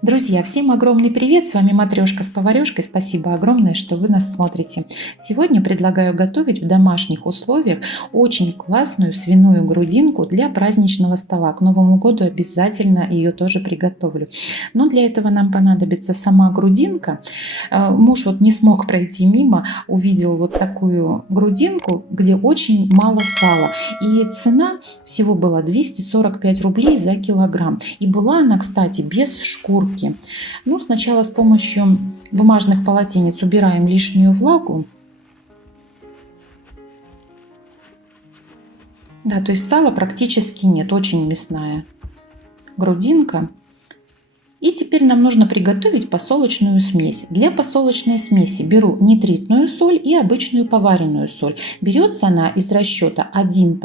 Друзья, всем огромный привет! С вами Матрешка с поварешкой. Спасибо огромное, что вы нас смотрите. Сегодня предлагаю готовить в домашних условиях очень классную свиную грудинку для праздничного стола. К Новому году обязательно ее тоже приготовлю. Но для этого нам понадобится сама грудинка. Муж вот не смог пройти мимо, увидел вот такую грудинку, где очень мало сала. И цена всего была 245 рублей за килограмм. И была она, кстати, без шкурки. Ну, сначала с помощью бумажных полотенец убираем лишнюю влагу. Да, то есть сала практически нет, очень мясная грудинка. И теперь нам нужно приготовить посолочную смесь. Для посолочной смеси беру нитритную соль и обычную поваренную соль. Берется она из расчета 1%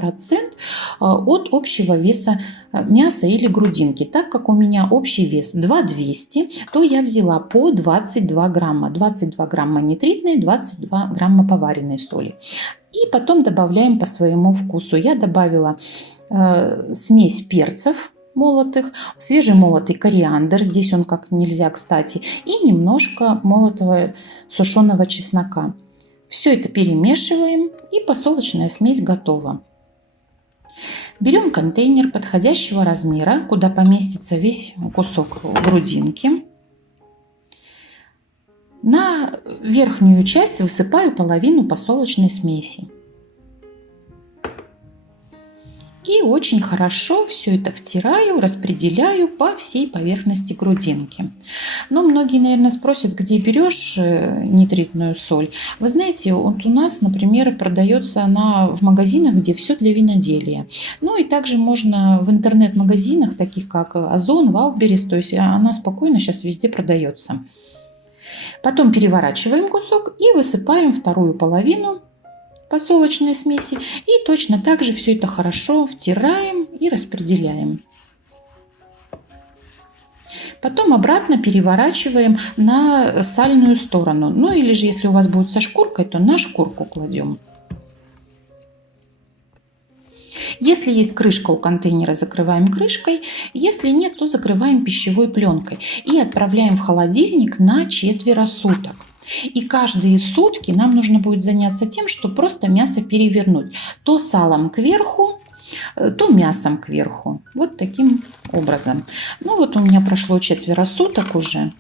от общего веса мяса или грудинки. Так как у меня общий вес 2200, то я взяла по 22 грамма. 22 грамма нитритной, 22 грамма поваренной соли. И потом добавляем по своему вкусу. Я добавила смесь перцев молотых, свежемолотый кориандр, здесь он как нельзя кстати, и немножко молотого сушеного чеснока. Все это перемешиваем, и посолочная смесь готова. Берем контейнер подходящего размера, куда поместится весь кусок грудинки. На верхнюю часть высыпаю половину посолочной смеси. И очень хорошо все это втираю, распределяю по всей поверхности грудинки. Но многие, наверное, спросят, где берешь нитритную соль. Вы знаете, вот у нас, например, продается она в магазинах, где все для виноделия. Ну и также можно в интернет-магазинах, таких как Озон, Вайлдберрис, то есть она спокойно сейчас везде продается. Потом переворачиваем кусок и высыпаем вторую половину посолочной смеси, и точно так же все это хорошо втираем и распределяем. Потом обратно переворачиваем на сальную сторону. Ну или же, если у вас будет со шкуркой, то на шкурку кладем. Если есть крышка у контейнера, закрываем крышкой. Если нет, то закрываем пищевой пленкой и отправляем в холодильник на 4 суток. И каждые сутки нам нужно будет заняться тем, что просто мясо перевернуть. То салом кверху, то мясом кверху. Вот таким образом. Ну вот у меня прошло 4 суток уже.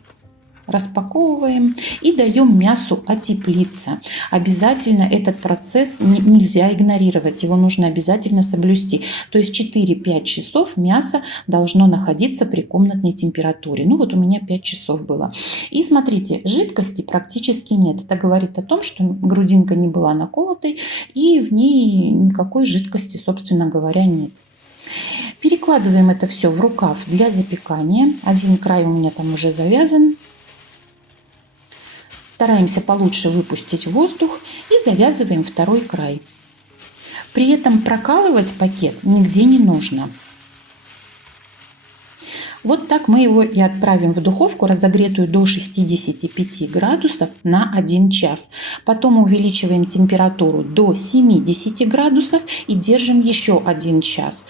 Распаковываем и даем мясу отеплиться. Обязательно этот процесс нельзя игнорировать, его нужно обязательно соблюсти. То есть 4-5 часов мясо должно находиться при комнатной температуре. Ну вот у меня 5 часов было. И смотрите, жидкости практически нет. Это говорит о том, что грудинка не была наколотой и в ней никакой жидкости, собственно говоря, нет. Перекладываем это все в рукав для запекания. Один край у меня там уже завязан. Стараемся получше выпустить воздух и завязываем второй край. При этом прокалывать пакет нигде не нужно. Вот так мы его и отправим в духовку, разогретую до 65 градусов на 1 час. Потом увеличиваем температуру до 70 градусов и держим еще 1 час.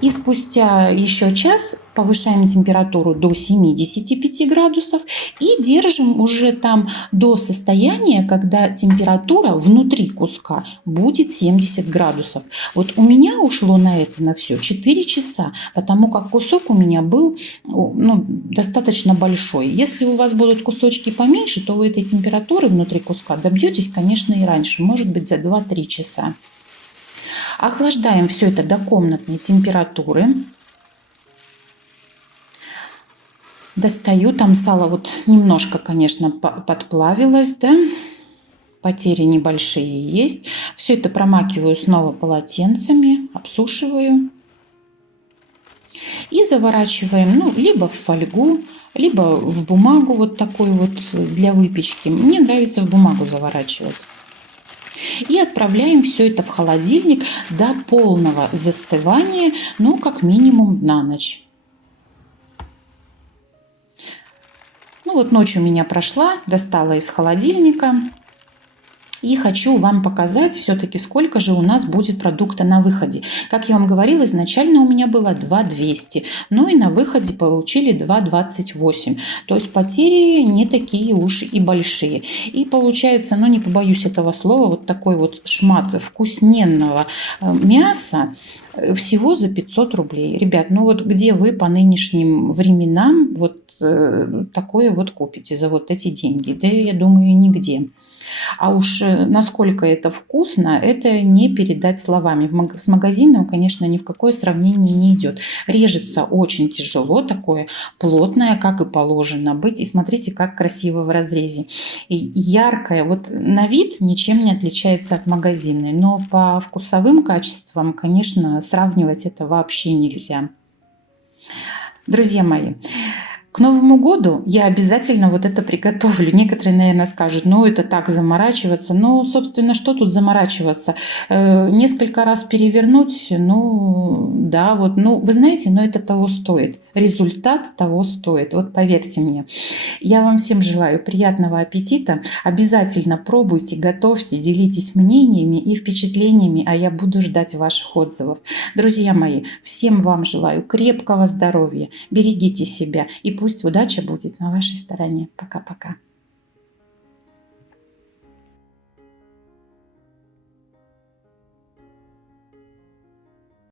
И спустя еще час повышаем температуру до 75 градусов и держим уже там до состояния, когда температура внутри куска будет 70 градусов. Вот у меня ушло на это на все 4 часа, потому как кусок у меня был достаточно большой. Если у вас будут кусочки поменьше, то вы этой температуры внутри куска добьетесь, конечно, и раньше, может быть, за 2-3 часа. Охлаждаем все это до комнатной температуры. Достаю, там сало вот немножко, конечно, подплавилось, да, потери небольшие есть. Все это промакиваю снова полотенцами, обсушиваю. И заворачиваем, либо в фольгу, либо в бумагу вот такую вот для выпечки. Мне нравится в бумагу заворачивать. И отправляем все это в холодильник до полного застывания, как минимум на ночь. Вот ночь у меня прошла, достала из холодильника. И хочу вам показать все-таки, сколько же у нас будет продукта на выходе. Как я вам говорила, изначально у меня было 2200, но и на выходе получили 228. То есть потери не такие уж и большие. И получается, ну не побоюсь этого слова, вот такой вот шмат вкусненного мяса всего за 500 рублей. Ребят, ну вот где вы по нынешним временам вот такое вот купите за вот эти деньги? Да я думаю, нигде. А уж насколько это вкусно, это не передать словами. С магазином, конечно, ни в какое сравнение не идет. Режется очень тяжело, такое плотное, как и положено быть. И смотрите, как красиво в разрезе. И яркое, вот на вид ничем не отличается от магазинной, но по вкусовым качествам, конечно, сравнивать это вообще нельзя. Друзья мои, к Новому году я обязательно вот это приготовлю. Некоторые, наверное, скажут, ну это так заморачиваться. Ну, собственно, что тут заморачиваться? Несколько раз перевернуть, ну да, вот, ну вы знаете, но это того стоит. Результат того стоит, вот поверьте мне. Я вам всем желаю приятного аппетита. Обязательно пробуйте, готовьте, делитесь мнениями и впечатлениями, а я буду ждать ваших отзывов. Друзья мои, всем вам желаю крепкого здоровья, берегите себя и пусть удача будет на вашей стороне. Пока-пока.